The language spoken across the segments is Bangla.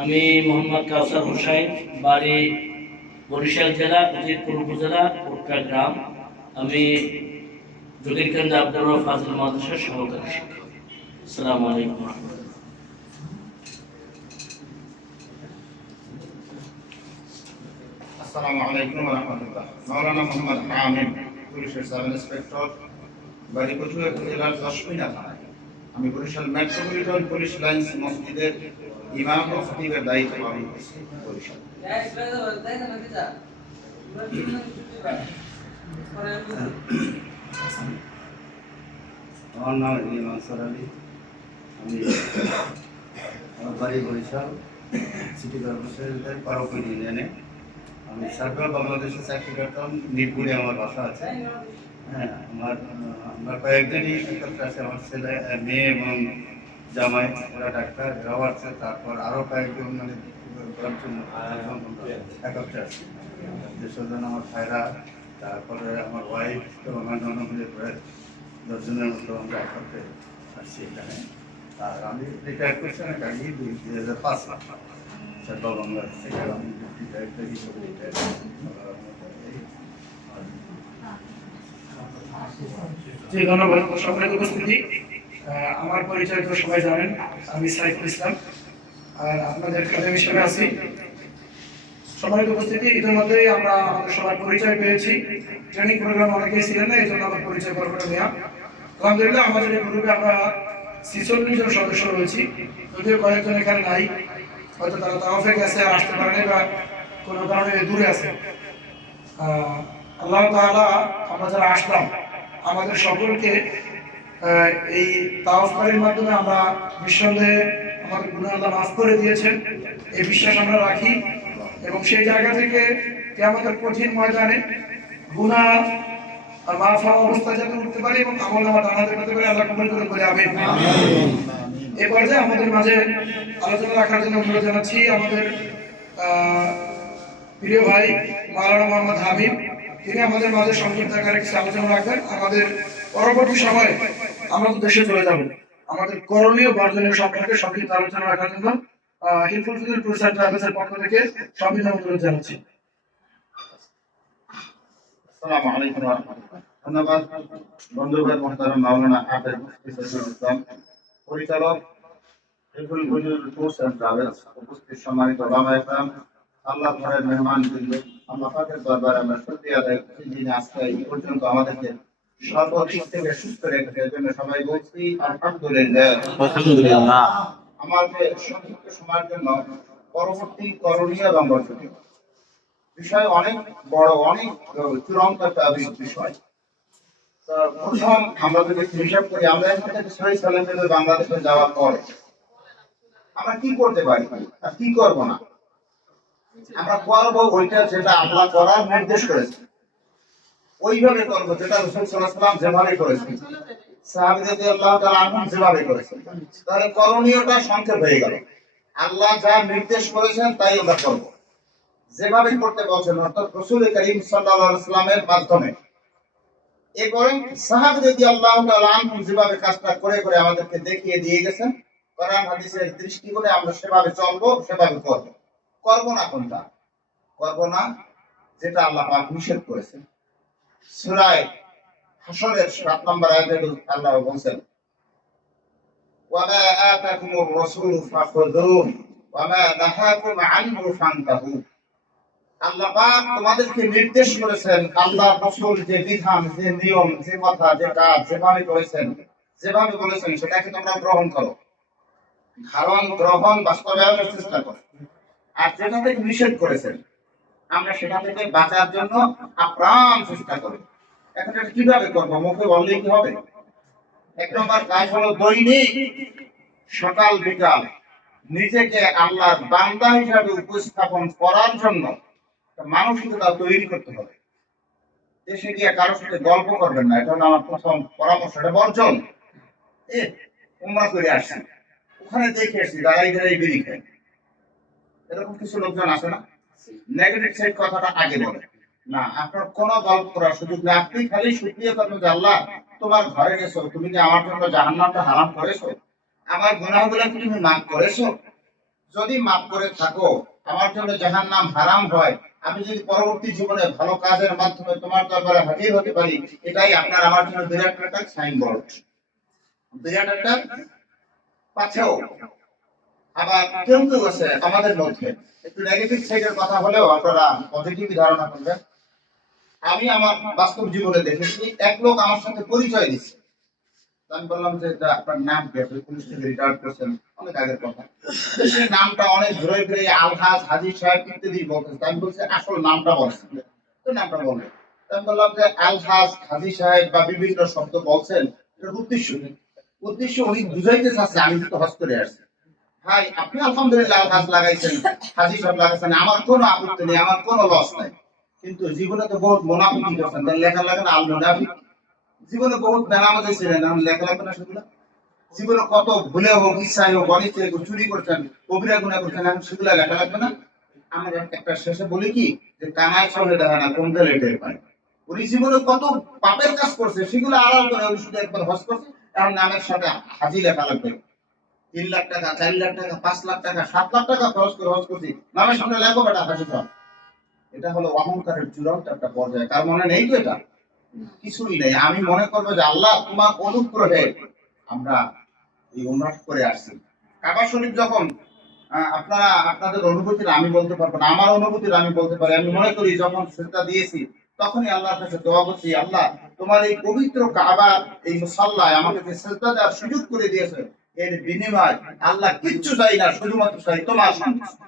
আমি মোহাম্মদ কাউসার হোসাইন, বাড়ি বরিশাল জেলা, উজিরপুর উপজেলা কোটকা গ্রাম। আমি জলিরকান্দ আব্দুর রব ফাজিল মাদ্রাসার সহকারী শিক্ষক। আসসালামু আলাইকুম আসসালামু আলাইকুম রহমতুল্লাহ। মাওলানা মোহাম্মদ আমিন পুলিশের সাব ইন্সপেক্টর বাড়ি কচুয়া জেলার দশমিনা থানায় আমি বরিশাল মেট্রোপলিটন পুলিশ লাইন্স মসজিদের ইমাম ও খতিবের দায়িত্ব পালন করছি আমার নাম ইলিম আনসার আলী। আমি বাড়ি বরিশাল সিটি কর্পোরেশনের পারকুল ইউনিয়নে। আমি সার্ভে বাংলাদেশে চাকরি করতাম নিরপুরে আমার বাসা আছে। হ্যাঁ আমার, আমরা কয়েকদিনই একত্রে আছে, আমার ছেলে, মেয়ে এবং জামাই, ওরা ডাক্তার, এরাও আছে, তারপর আরও কয়েকজন মানে একত্রে আছে। যেসবজন আমার ভাইরা, তারপরে আমার ওয়াইফ তো আমার ননদের প্রায় দশজনের মতো আমরা একসাথে আসছি এখানে। আর আমি রিটায়ার করছি অনেক আগে দুই দুই হাজার পাঁচ সেন্ট্রাল বাংলা থেকে আমি ডিউটি ডাইরেক্টর হিসেবে রিটায়ার করছি। জি ধন্যবাদ, সকলের উপস্থিতি। আমার পরিচয় তো সবাই জানেন, আমি সাইফুল ইসলাম। আর আপনাদের কাজের হিসেবে আছি। সবাই উপস্থিতি, ইতিমধ্যেই আমরা আমাদের সবার পরিচয় পেয়েছি। ট্রেনিং প্রোগ্রাম অনেকেই ছিলেন না এই জন্য আমার পরিচয় পর্ব নেওয়া আলহামদুলিল্লাহ, আমাদের এই গ্রুপে আমরা ছিচল্লিশ জন সদস্য রয়েছি। যদিও কয়েকজন এখানে নাই, হয়তো তারা তাওফে গেছে আর আসতে পারেনি বা কোনো কারণে দূরে আছে। আল্লাহ তাআলা আমরা যারা আসলাম আমাদের সকলকে এই তাওফকারীর মাধ্যমে আমরা নিঃসন্দেহে আমাদের গুনাহ আল্লাহ মাফ করে দিয়েছেন। এই বিশ্বাস আমরা রাখি এবং সেই জায়গা থেকে যে আমাদের কঠিন ময়দানে গুনাহ আর মাফ হওয়া অবস্থায় যাতে উঠতে পারি এবং আমল নামা দাঁড়াতে পেতে পারি আল্লাহ কবুল করে বলে আমিন। এ পর্যায়ে আমাদের মাঝে আলোচনা রাখার জন্য অনুরোধ জানাচ্ছি আমাদের আহ, প্রিয় ভাই মাওলানা মোহাম্মদ হাবিব তিনি আমাদের মাঝে সংক্ষিপ্ত আকারে কিছু আলোচনা রাখবেন। আমাদের পরবর্তী সময়ে আমরা তো দেশে চলে যাব। আমাদের করণীয় বর্জনীয় সম্পর্কে সংক্ষিপ্ত আলোচনা রাখার জন্য হিলফুল অ্যান্ড ট্রাভেলসের পক্ষ থেকে সংবিধান জানাচ্ছি। ধন্যবাদ। মহতারাম মাওলানা পরিচালক উপস্থিত সম্মানিত বাবা আল্লাহ মেহমান আল্লাহ পাকের দরবারে আমরা শুকরিয়া আদায় করছি যিনি আজকে এই পর্যন্ত আমাদেরকে সর্বদিক থেকে সুস্থ রেখেছে জন্য সবাই বলছি আলহামদুলিল্লাহ। আলহামদুলিল্লাহ। আমাদের সংক্ষিপ্ত সময়ের জন্য পরবর্তী করণীয় এবং বিষয় অনেক বড় অনেক চূড়ান্ত একটা বিষয়। প্রথম আমরা যদি হিসাব করি আমরা এখান থেকে ছয় সালে বাংলাদেশে যাওয়ার পরে আমরা কি করতে পারি? আর কি করব না? আমরা করব ওইটা যেটা আল্লাহ করার নির্দেশ ওইভাবে করব, যেটা রসুল সাল্লাম যেভাবে করেছেন। আল্লাহ যেভাবে করেছেন। তাহলে করণীয়টা সংক্ষেপ হয়ে গেল। আল্লাহ যা নির্দেশ করেছেন তাই আমরা করব। যেভাবে করতে বলছেন, অর্থাৎ রসুল করিম সাল্লামের মাধ্যমে। এরপরে সাহাবিদের আল্লাহ তাআলা আনহুম যেভাবে কাজটা করে করে আমাদেরকে দেখিয়ে দিয়ে গেছেন। কোরআন, হাদিসের দৃষ্টি করে আমরা সেভাবে চলবো, সেভাবে করব। করব না কোনটা করব না যেটা আল্লাহ পাক নিষেধ করেছেন সূরা হাসরের 7 নম্বর আয়াতে আল্লাহ বলেন وما آتاكم الرسول فخذوه وما نهاكم عنه فانتهوا আল্লাহ পাক তোমাদেরকে নির্দেশ করেছেন আল্লাহ রাসূল যে বিধান যে নিয়ম যে কথা যে কাজ যেভাবে করেছেন যেভাবে বলেছেন সেটাকে তোমরা গ্রহণ করো ধারণ গ্রহণ বাস্তবায়নের চেষ্টা করো আর যেটা থেকে নিষেধ করেছেন। আমরা সেটা থেকে বাঁচার জন্য আপ্রাণ চেষ্টা করি। এখন এটা কীভাবে করব? মুখে বললেই কি হবে? এক নম্বর কাজ হলো দৈনিক সকাল বিকাল নিজেকে আল্লাহর বান্দা হিসাবে উপস্থাপন করার জন্য মানসিকতা তৈরি করতে হবে। দেশে গিয়ে কারোর সাথে গল্প করবেন না, এটা হলো আমার প্রথম পরামর্শ, এটা বর্জন। এ, উমরা করে আসছি ওখানে দেখে এসছি দাঁড়াই দাঁড়াই বেরি খাই এরকম কিছু লোকজন আছে না। নেগেটিভ সাইড কথাটা আগে বলে। না, আপনার কোনো গল্প করার সুযোগ নেই। আপনি খালি শুক্রিয়া করবেন যে, আল্লাহ, তোমার ঘরে গেছো। তুমি কি আমার জন্য জাহান্নামটা হারাম করেছ? আমার গুনাহগুলো কি তুমি মাফ করেছ? যদি মাফ করে থাকো, আমার জন্য জাহান নাম হারাম হয়। আমি যদি পরবর্তী জীবনে ভালো কাজের মাধ্যমে তোমার দরবারে হাজির হতে পারি, এটাই আপনার আমার জন্য বিরাট একটা সাইনবোর্ড বিরাট একটা পাথেও। আবার কেউ কেউ আছে আমাদের মধ্যে। একটু নেগেটিভ সাইডের কথা হলেও আপনারা পজিটিভ ধারণা করবেন। আমি আমার বাস্তব জীবনে দেখেছি, এক লোক আমার সাথে পরিচয় দিচ্ছে। আমি বললাম যে আপনার নাম পুলিশ থেকে রিটায়ার করছেন। অনেক আগের কথা। নামটা অনেক ঘুরে ফিরে আলহাজ, হাজি সাহেব ইত্যাদি বলতেছে। আমি বলছি, আসল নামটা বলছেন তো নামটা তো আমি বললাম যে, আলহাজ, হাজি সাহেব বা বিভিন্ন শব্দ বলছেন এটার উদ্দেশ্য? উদ্দেশ্য উনি বুঝাইতে চাচ্ছে, আমি তো হজ করে আসছি। ভাই, আপনি আলহামদুলিল্লাহ আলহাজ লাগাইছেন, হাজি লাগাইছেন, আমার কোনো আপত্তি নেই, আমার কোনো লস নাই। কিন্তু জীবনে তো বহুত করছেন লেখা লাগে না জীবনে বহুত ছিলেন লেখা না সেগুলো জীবনে কত ভুলে হোক, ইচ্ছায় হোক চুরি করছেন কবিরা গুণা করছেন, এখন সেগুলো লেখা লাগবে না। আমার একটা শেষে বলি কি, যে চলে দেখা না, কোন দিলে টের পায়? উনি জীবনে কত পাপের কাজ করছে, সেগুলো আড়াল করে উনি শুধু একবার হজ করছে, এখন নামের সাথে হাজি লেখা লাগবে। তিন লাখ টাকা, চার লাখ টাকা, পাঁচ লাখ টাকা, সাত লাখ টাকা খরচ করে হজ করছি। নামের সামনে লেখো বেটা, হাসি এটা হলো অহংকারের চূড়ান্ত একটা পর্যায়ে। তার মনে নেই তো এটা? কিছুই নেই। আমি মনে করব যে আল্লাহ তোমার অনুগ্রহে আমরা এই উমরাট করে আসছি। কাবা শরীফ যখন আপনারা আপনাদের অনুভূতির আমি বলতে পারব না, আমার অনুভূতির আমি বলতে পারি। আমি মনে করি যখন সেটা দিয়েছি, তখনই আল্লাহর কাছে দোয়া করছি, আল্লাহ, তোমার এই পবিত্র কাবা এই মুসাল্লায় আমাকে যে সেজদা দেওয়ার সুযোগ করে দিয়েছে এর বিনিময় আল্লাহ কিচ্ছু চাই না শুধুমাত্র চাই তোমার সন্তুষ্টি।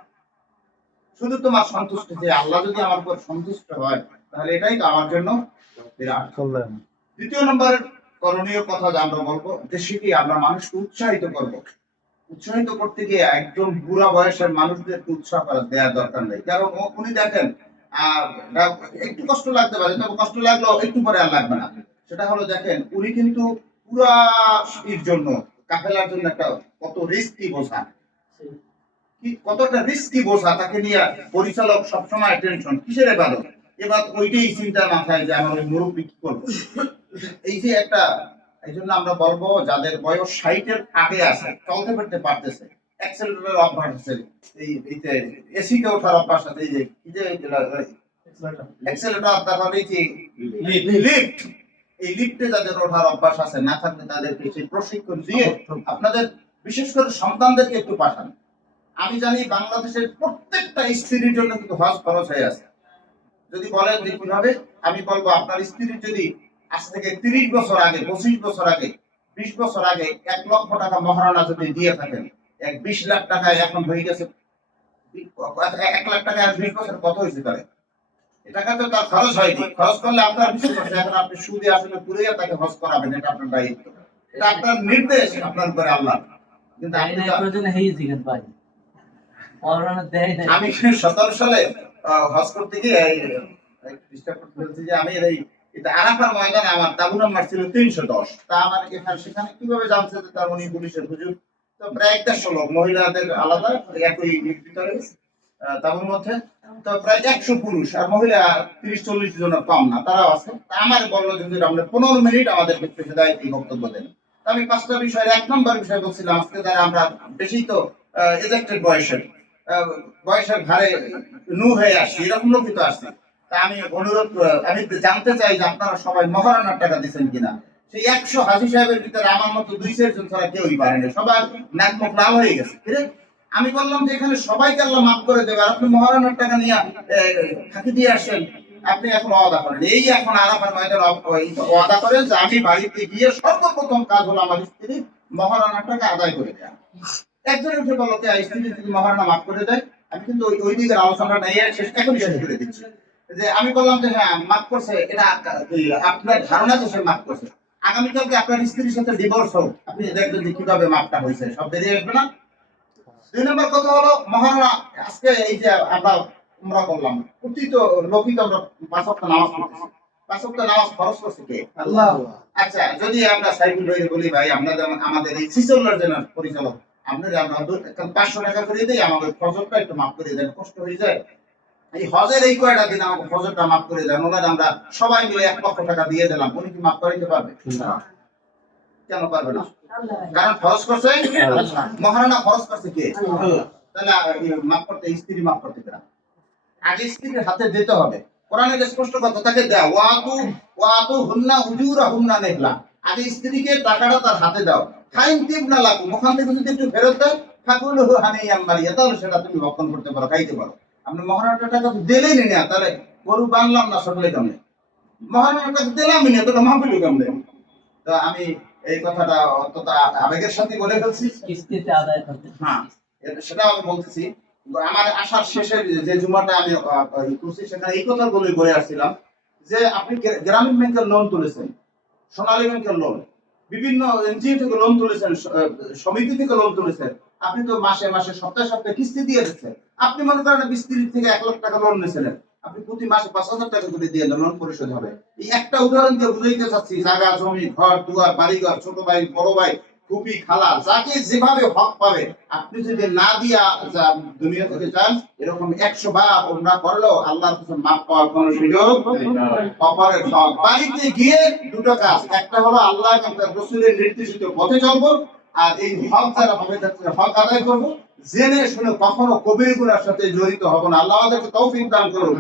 শুধু তোমার সন্তুষ্ট যে আল্লাহ যদি আমার উপর সন্তুষ্ট হয় তাহলে এটাই তো আমার জন্য বিরাট দ্বিতীয় নম্বরের করণীয় কথা যে আমরা বলব দেশে কি আমরা মানুষকে উৎসাহিত করব। উৎসাহিত করতে গিয়ে একদম বুড়া বয়সের মানুষদের উৎসাহ করা দেওয়ার দরকার নেই। কারণ উনি দেখেন একটু কষ্ট লাগতে পারে তবে কষ্ট লাগলেও একটু পরে আর লাগবে না। সেটা হলো দেখেন উনি কিন্তু পুরা জন্য কাফেলার জন্য একটা কত রিস্কি বোঝা। কি কতটা রিস্কি বোঝা তাকে নিয়ে পরিচালক সবসময় টেনশন কিসের এবার এবার ওইটাই চিন্তা মাথায় যে আমার ওই মুরব্বী কি করব? এই যে একটা এই জন্য আমরা বলব যাদের বয়স ষাটের আগে আছে চলতে ফিরতে পারতেছে অ্যাক্সেলেটরের অভ্যাস আছে এই এইতে এসিতে ওঠার অভ্যাস আছে এই যে এই যে অ্যাক্সেলেটর তারপর এই যে লিফট এই লিফটে যাদের ওঠার অভ্যাস আছে না থাকলে তাদেরকে সেই প্রশিক্ষণ দিয়ে আপনাদের বিশেষ করে সন্তানদেরকে একটু পাঠান। আমি জানি বাংলাদেশের প্রত্যেকটা স্ত্রীর জন্য কিন্তু হজ খরচ হয়ে আছে। যদি বলেন যে কীভাবে আমি বলব আপনার স্ত্রীর যদি আজ থেকে তিরিশ বছর আগে পঁচিশ বছর আগে বিশ বছর আগে এক লক্ষ টাকা মহারানা যদি দিয়ে থাকেন এক বিশ লাখ টাকা এখন হয়ে গেছে এক লাখ টাকা বিশ বছর কত হয়েছে তাহলে টাকা তো তার খরচ হয়নি। খরচ করলে আপনার বিষয় করছে এখন আপনি সুদে আসলে পুরে তাকে হজ করাবেন এটা আপনার দায়িত্ব। এটা আপনার নির্দেশ আপনার উপরে আল্লাহ। কিন্তু আপনি তো- আমি সতেরো সালে হজ করতে গিয়ে যে আমি এই এটা আরাফার ময়দানে আমার তাবু নাম্বার ছিল তিনশো দশ। তা আমার এখানে সেখানে কীভাবে জানছে যে তার উনি পুলিশের হুজুর? তো প্রায় এক দেড়শো লোক মহিলাদের আলাদা একই ভিতরে। তাবুর মধ্যে তো প্রায় একশো পুরুষ আর মহিলা তিরিশ চল্লিশ জন কম না তারাও আছে। আমার বলল যে হুজুর, আমরা পনেরো মিনিট আমাদের পেশে দায়িত্ব বক্তব্য দেন। আমি পাঁচটা বিষয়ের এক নম্বর বিষয় বলছিলাম আজকে যারা আমরা বেশি তো এজেক্টেড বয়সের বয়সের ঘাড়ে নু হয়ে আসছি এরকম লোকই তো আসছে তা আমি অনুরোধ আমি জানতে চাই যে আপনারা সবাই মহারানার টাকা দিচ্ছেন কিনা। সেই একশো হাজি সাহেবের ভিতরে আমার মতো দুই চারজন ছাড়া কেউই পারেনি। সবাই নাক মুখ লাল হয়ে গেছে। কিরে? আমি বললাম যে এখানে সবাইকে আল্লাহ মাফ করে দেবে আপনি মহারানার টাকা নিয়ে ফাঁকি দিয়ে আসছেন আপনি এখন ওয়াদা করেন। এই এখন আরাফার ময়দান ওয়াদা করেন যে আমি বাড়িতে গিয়ে সর্বপ্রথম কাজ হলো আমার স্ত্রী মহারানার টাকা আদায় করে দেয়া। একজন উঠে বলল, কে স্ত্রী যদি মহারানা মাফ করে দেয়, আমি কিন্তু ওই ওই দিকের আলোচনাটা নেই শেষ এখন শেষ করে দিচ্ছি। যে আমি বললাম যে হ্যাঁ মাফ করছে, এটা আপনার ধারণা যে সে মাফ করছে। আগামীকালকে আপনার স্ত্রীর সাথে ডিভোর্স হোক। আপনি দেখবেন যে কীভাবে মাপটা হয়েছে। সব বেরিয়ে আসবে না? দুই নম্বর কথা হলো মহারানা আজকে এই যে আমরা আমরা করলাম আমরা পাঁচ সপ্তাহ নামাজ পাঁচ সপ্তাহ নামাজ খরচ করছে কে? আল্লাহ। আচ্ছা যদি আমরা সাইকেল বলি ভাই আপনাদের আমাদের এই জন্য পরিচালক আপনাদের আমরা পাঁচশো টাকা করে দিই আমাদের ফজরটা একটু মাফ করে দেন কষ্ট হয়ে যায়। এই হজের এই কয়টা দিন আমাকে ফজরটা মাফ করে দেন ওনার আমরা সবাই মিলে এক লক্ষ টাকা দিয়ে দিলাম উনি কি মাফ করাইতে পারবে? কেন পারবে না? কারণ খরচ করছে? মহারানা খরচ করছে কে? তাহলে মাফ করতে স্ত্রী মাফ করতে পারে আগে স্ত্রীর হাতে দিতে হবে। কোরআনের স্পষ্ট কথা তাকে দেয় ওয়াতু ওয়াতু হুন্না উজুরা হুন্না নেহলা আগে স্ত্রীকে টাকাটা তার হাতে দাও। খাইন টিপ না লাগুক ওখান থেকে যদি একটু ফেরত দেয় ঠাকুর তাহলে সেটা তুমি ভক্ষণ করতে পারো খাইতে পারো। আপনি টাকা তো দিলেই না তাহলে গরু বানলাম না সকলে কেমনে মহারাজের টাকা দিলামই না তোটা মাহফিলও কেমনে তো আমি এই কথাটা অত্যন্ত আবেগের সাথে বলে ফেলছি। কিস্তিতে আদায় করতে। হ্যাঁ সেটাও আমি বলতেছি। আমার আসার শেষে যে জুমাটা আমি করছি সেখানে এই কথাগুলো বলে আসছিলাম যে আপনি গ্রামীণ ব্যাংকের লোন তুলেছেন সোনালী ব্যাংকের লোন বিভিন্ন এনজিও থেকে লোন তুলেছেন সমিতি থেকে লোন তুলেছেন। আপনি তো মাসে মাসে সপ্তাহে সপ্তাহে কিস্তি দিয়ে দিচ্ছেন। আপনি মনে করেন বিশ থেকে এক লাখ টাকা লোন নিয়েছিলেন। আপনি প্রতি মাসে পাঁচ হাজার টাকা করে দিয়ে লোন পরিশোধ হবে। এই একটা উদাহরণ দিয়ে বুঝাইতে চাচ্ছি, জায়গা, জমি, ঘর, দুয়ার, বাড়িঘর, ছোট ভাই, বড় ভাই ফুপি খালা, যাকে যেভাবে হক পাবে, আপনি যদি না দিয়া দুনিয়া থেকে এরকম একশো ওমরা করলেও আল্লাহর কাছে মাপ পাওয়ার কোনো সুযোগ অপরের হক বাড়িতে গিয়ে দুটো কাজ। একটা হলো আল্লাহ এবং তার রসুলের নির্দেশিত পথে চলবো, আর এই হক যারা হবে হক আদায় করব। জেনে শুনে কখনো কবির গুণার সাথে জড়িত হব না। আল্লাহ আমাদেরকে তৌফিক দান করুন।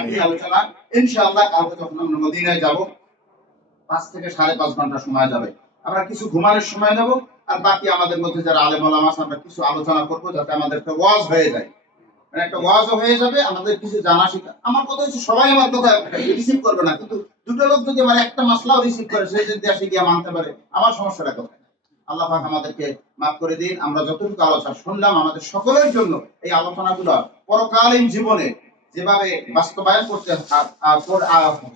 আমি আলোচনা। ইনশাআল্লাহ কালকে যখন আমরা মদিনায় যাব পাঁচ থেকে সাড়ে পাঁচ ঘণ্টা সময় যাবে। আমরা কিছু ঘুমানোর সময় নেব আর বাকি আমাদের মধ্যে যারা আলেম আলাম আছে আমরা কিছু আলোচনা করব যাতে আমাদের একটা ওয়াজ হয়ে যায়। মানে একটা ওয়াজও হয়ে যাবে আমাদের কিছু জানা শিখা। আমার কথা হচ্ছে সবাই আমার কথা রিসিভ করবে না কিন্তু দুটো লোক যদি আমার একটা মাসলাও রিসিভ করে সে যদি আসে গিয়ে মানতে পারে আমার সমস্যাটা কোথায়? আল্লাহ পাক আমাদেরকে মাফ করে দিন। আমরা যতটুকু আলোচনা শুনলাম আমাদের সকলের জন্য এই আলোচনাগুলো পরকালীন জীবনে যেভাবে বাস্তবায়ন করতে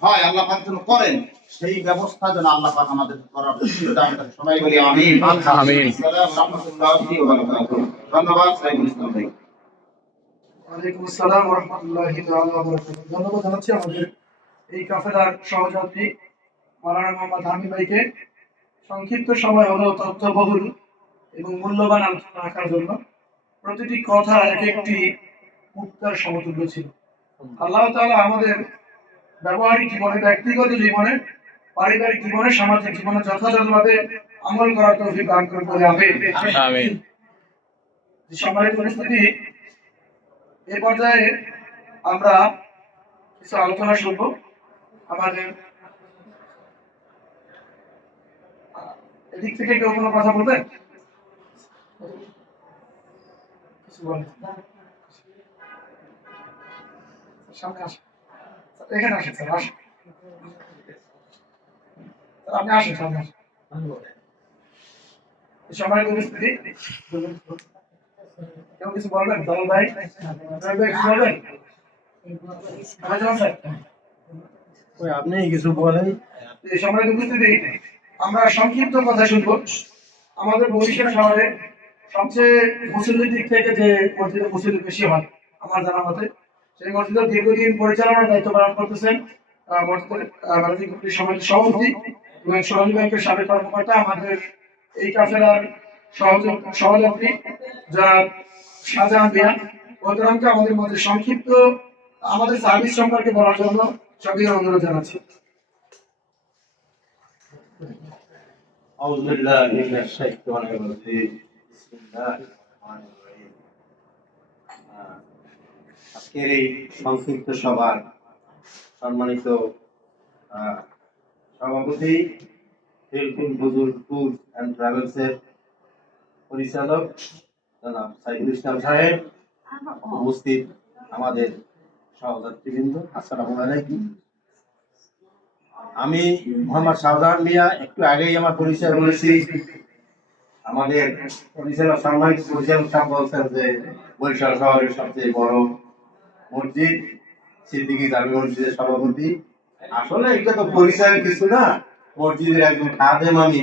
হয় আল্লাহ পাক যেন করেন সেই ব্যবস্থা যেন আল্লাহ পাক আমাদের করার। সবাই বলি আমিন। আমিন। আসসালামু রাহমাতুল্লাহি ওয়া বারাকাতুহু ধন্যবাদ সাইফুল ইসলাম ভাই। ওয়ালাইকুম আসসালাম রহমতুল্লাহি ওয়া বারাকাতুহু। ধন্যবাদ জানাচ্ছি আমাদের এই কাফেলার সহযাত্রী মাওলানা মোহাম্মদ হামিদ ভাইকে। সংক্ষিপ্ত সময় হলো তথ্যবহুল এবং মূল্যবান আলোচনা রাখার জন্য প্রতিটি কথা এক একটি মুক্তার সমতুল্য ছিল। আল্লাহ তাআলা আমাদের ব্যবহারিক জীবনে ব্যক্তিগত জীবনে পারিবারিক জীবনে সামাজিক জীবনে যথাযথভাবে আমল করার তৌফিক দান করুন বলে আমি আমিন। সম্মানিত পরিস্থিতি এই পর্যায়ে আমরা কিছু আলোচনা শুনব। আমাদের এদিক থেকে কেউ কোনো কথা বলবেন কিছু বলেন। সামনে আসেন এখানে আসেন স্যার আসেন আপনি আসেন সামনে আসেন সম্মানিত উপস্থিতি? কেউ কিছু বলবেন? দল ভাই? ভাই কিছু বলবেন? আপনি কিছু বলেন। উপস্থিতি। আমরা সংক্ষিপ্ত কথা শুনব। আমাদের বরিশাল শহরে সবচেয়ে মুসলিমের দিক থেকে যে মসজিদে মুসলিম বেশি হয়, আমার জানা মতে, সেই মসজিদের দীর্ঘদিন পরিচালনার দায়িত্ব পালন করতেছেন সভাপতি এবং সোনালী ব্যাংকের সাবেক কর্মকর্তা আমাদের এই কাফেলার সহযাত্রী, যারা শাহজাহান মিয়া ওদেরকে আমাদের মধ্যে সংক্ষিপ্ত আমাদের সার্ভিস সম্পর্কে বলার জন্য সঙ্গে অনুরোধ জানাচ্ছি। أعوذ بالله من الشيطان الرجيم بسم الله الرحمن الرحيم আহ, আজকের এই সংক্ষিপ্ত সভার সম্মানিত আহ, সভাপতি হিলফুল বুজুর ট্যুর অ্যান্ড ট্রাভেলসের পরিচালক জনাব সাইদুল ইসলাম সাহেব উপস্থিত আমাদের সহযাত্রীবৃন্দ আসসালামু আলাইকুম আমি মোহাম্মদ শাহজাহান মিয়া, একটু আগেই আমার পরিচয় বলেছি। আমাদের পরিচালক সাংবাদিক, পরিচালক সাহেব বলছেন যে বরিশাল শহরের সবচেয়ে বড় মসজিদ, সিদ্দিকি জামি মসজিদের সভাপতি। আসলে এটা তো পরিচয়ের কিছু না। মসজিদের একজন খাদেম আমি।